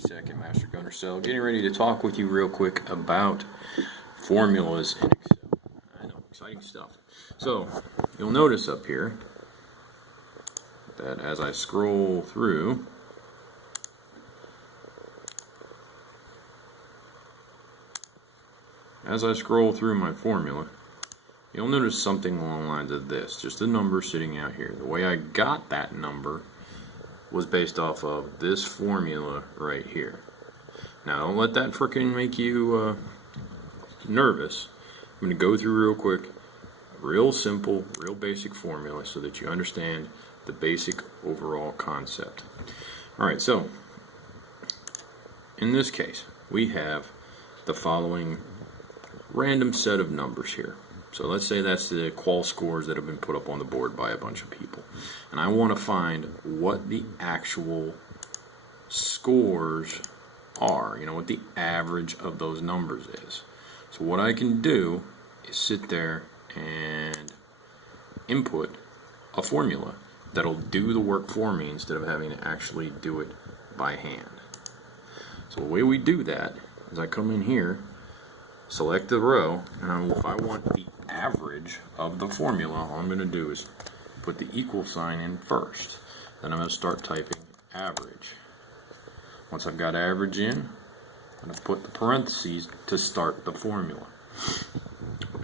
82nd Master Gunner Cell, getting ready to talk with you real quick about formulas in Excel. I know, exciting stuff. So, you'll notice up here that as I scroll through, my formula, you'll notice something along the lines of this, just a number sitting out here. The way I got that number was based off of this formula right here. Now, don't let that frickin' make you nervous. I'm going to go through real quick, real simple, real basic formula so that you understand the basic overall concept. Alright, so in this case, we have the following random set of numbers here. So let's say that's the qual scores that have been put up on the board by a bunch of people. And I want to find what the actual scores are, what the average of those numbers is. So what I can do is sit there and input a formula that'll do the work for me instead of having to actually do it by hand. So the way we do that is I come in here, select the row, and if I want the average of the formula, all I'm going to do is put the equal sign in first. Then I'm going to start typing average. Once I've got average in, I'm going to put the parentheses to start the formula.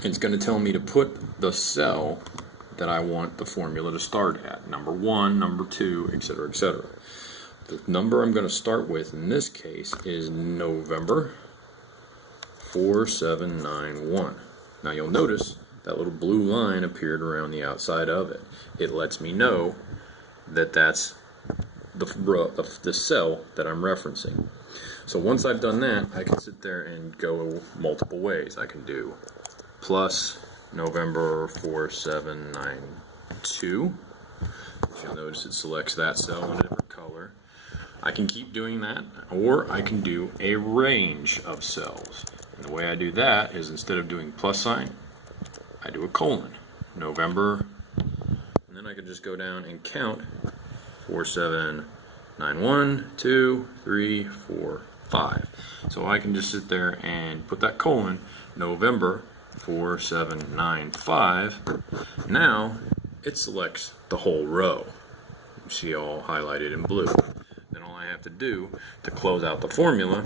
It's going to tell me to put the cell that I want the formula to start at. Number 1, number 2, etc., etc. The number I'm going to start with in this case is November 4791. Now you'll notice that little blue line appeared around the outside of it. It lets me know that that's the cell that I'm referencing. So once I've done that, I can sit there and go multiple ways. I can do plus November 4792. You'll notice it selects that cell in a different color. I can keep doing that, or I can do a range of cells. And the way I do that is instead of doing plus sign, I do a colon. November, and then I can just go down and count 4791, 2, 3, 4, 5. So I can just sit there and put that colon, November 4795. Now it selects the whole row. You see all highlighted in blue. Then all I have to do to close out the formula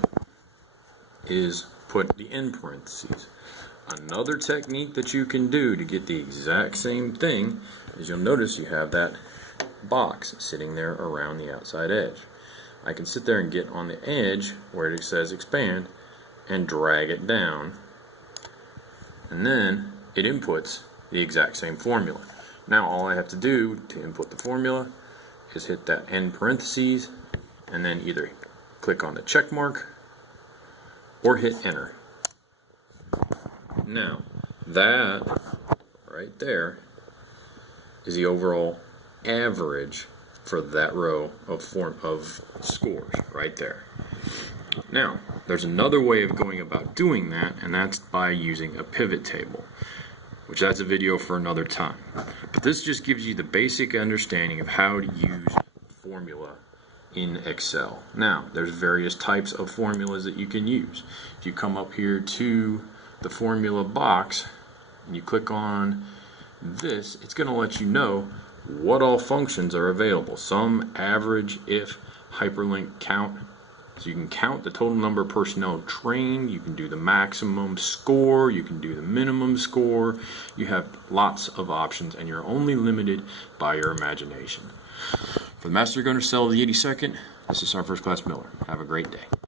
is put the end parentheses. Another technique that you can do to get the exact same thing is you'll notice you have that box sitting there around the outside edge. I can sit there and get on the edge where it says expand and drag it down, and then it inputs the exact same formula. Now all I have to do to input the formula is hit that end parentheses and then either click on the check mark or hit enter. Now that right there is the overall average for that row of scores right there. Now there's another way of going about doing that, and that's by using a pivot table, which that's a video for another time. But this just gives you the basic understanding of how to use formula in Excel. Now, there's various types of formulas that you can use. If you come up here to the formula box and you click on this, it's going to let you know what all functions are available. Some, average, if, hyperlink, count. So you can count the total number of personnel trained, you can do the maximum score, you can do the minimum score. You have lots of options, and you're only limited by your imagination. For the Master Gunner Cell of the 82nd, this is Sergeant First Class Miller. Have a great day.